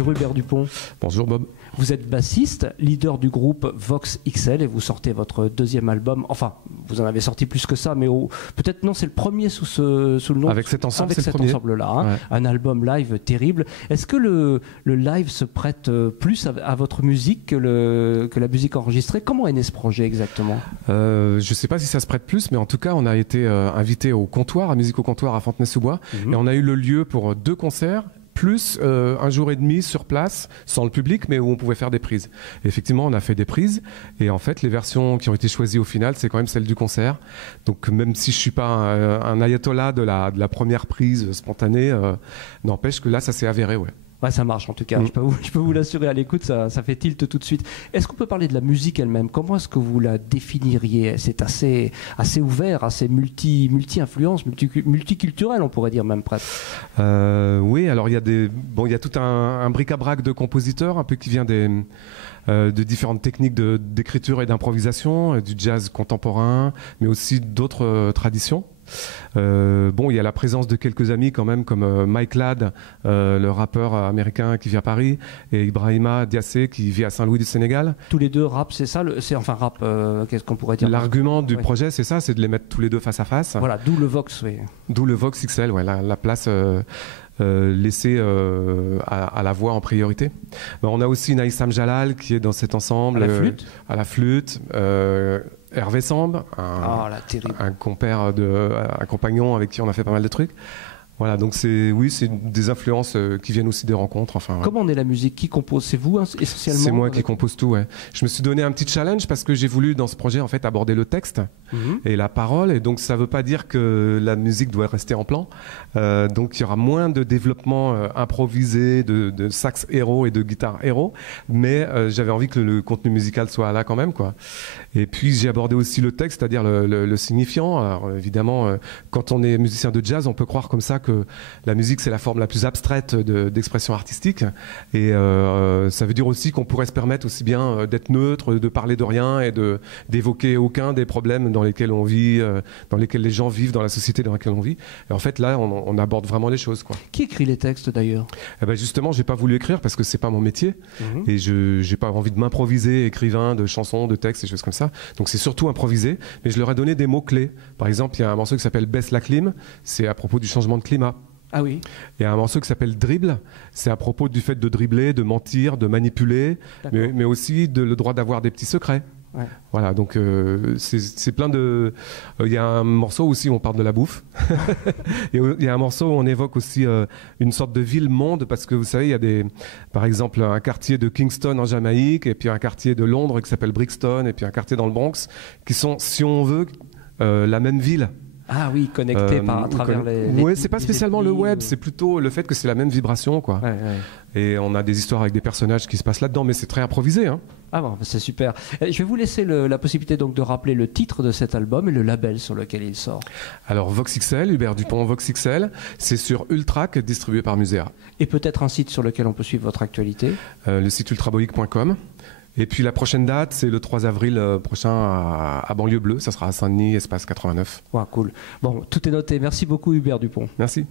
Bonjour Hubert Dupont. Bonjour Bob. Vous êtes bassiste, leader du groupe Vox XL et vous sortez votre deuxième album. Enfin, vous en avez sorti plus que ça, mais peut-être non, c'est le premier sous le nom. Avec cet ensemble, c'est le premier. Avec cet ensemble-là, hein, ouais. Un album live terrible. Est-ce que le live se prête plus à votre musique que la musique enregistrée? Comment est né ce projet exactement? Je ne sais pas si ça se prête plus, mais en tout cas, on a été invité au comptoir, à Musique au comptoir à Fontenay-sous-Bois, et on a eu le lieu pour 2 concerts. Plus un jour et demi sur place, sans le public, mais où on pouvait faire des prises. Et effectivement, on a fait des prises, et en fait, les versions qui ont été choisies au final, c'est quand même celle du concert. Donc, même si je ne suis pas un ayatollah de la première prise spontanée, n'empêche que là, ça s'est avéré, ouais. Ouais, ça marche en tout cas, je peux vous l'assurer à l'écoute, ça fait tilt tout de suite. Est-ce qu'on peut parler de la musique elle-même? Comment est-ce que vous la définiriez? C'est assez ouvert, assez multi-influence, multiculturel, on pourrait dire même presque. Oui, alors il y a tout un bric-à-brac de compositeurs, un peu qui vient de différentes techniques d'écriture et d'improvisation, du jazz contemporain, mais aussi d'autres traditions. Il y a la présence de quelques amis quand même comme Mike Ladd, le rappeur américain qui vit à Paris, et Ibrahima Diassé qui vit à Saint-Louis du Sénégal. Tous les deux rap, c'est ça, rap, qu'est-ce qu'on pourrait dire? L'argument du projet, c'est ça, c'est de les mettre tous les deux face à face. Voilà, d'où le Vox, oui. D'où le Vox XL, ouais, la place laissée à la voix en priorité. On a aussi Naïsam Jalal qui est dans cet ensemble. À la flûte. Hervé Samb, un compagnon avec qui on a fait pas mal de trucs. Voilà, donc c'est des influences qui viennent aussi des rencontres. Enfin, ouais. Comment est la musique? Qui compose? C'est vous essentiellement? C'est moi qui compose tout, ouais. Je me suis donné un petit challenge parce que j'ai voulu dans ce projet en fait aborder le texte et la parole, et donc ça veut pas dire que la musique doit rester en plan. Donc il y aura moins de développement improvisé de sax héros et de guitare héros, mais j'avais envie que le contenu musical soit là quand même, quoi. Et puis j'ai abordé aussi le texte, c'est-à-dire le signifiant. Alors évidemment, quand on est musicien de jazz, on peut croire comme ça que la musique c'est la forme la plus abstraite d'expression artistique, et ça veut dire aussi qu'on pourrait se permettre aussi bien d'être neutre, de parler de rien et d'évoquer aucun des problèmes dans lesquels on vit, dans lesquels les gens vivent, dans la société dans laquelle on vit. Et en fait là on aborde vraiment les choses, quoi. Qui écrit les textes d'ailleurs? Justement, j'ai pas voulu écrire parce que c'est pas mon métier, et j'ai pas envie de m'improviser écrivain de chansons, de textes et choses comme ça. Donc c'est surtout improvisé, mais je leur ai donné des mots clés. Par exemple, il y a un morceau qui s'appelle Baisse la clim, c'est à propos du changement de climat. Ah oui. Il y a un morceau qui s'appelle Dribble, c'est à propos du fait de dribbler, de mentir, de manipuler, mais aussi le droit d'avoir des petits secrets. Ouais. Voilà, donc c'est plein de... Il y a un morceau aussi où on parle de la bouffe. Il y a un morceau où on évoque aussi une sorte de ville-monde, parce que vous savez, il y a par exemple un quartier de Kingston en Jamaïque, et puis un quartier de Londres qui s'appelle Brixton, et puis un quartier dans le Bronx, qui sont, si on veut, la même ville. Ah oui, connecté à travers les... Oui, c'est pas spécialement le web, c'est plutôt le fait que c'est la même vibration, quoi. Ouais. Et on a des histoires avec des personnages qui se passent là-dedans, mais c'est très improvisé, hein. Ah bon, c'est super. Je vais vous laisser la possibilité donc de rappeler le titre de cet album et le label sur lequel il sort. Alors Vox XL, Hubert Dupont Vox XL, c'est sur Ultrac, distribué par Musea. Et peut-être un site sur lequel on peut suivre votre actualité? Le site ultraboic.com. Et puis la prochaine date, c'est le 3 avril prochain à Banlieue Bleue. Ça sera à Saint-Denis, espace 89. Ouais, cool. Bon, tout est noté. Merci beaucoup Hubert Dupont. Merci.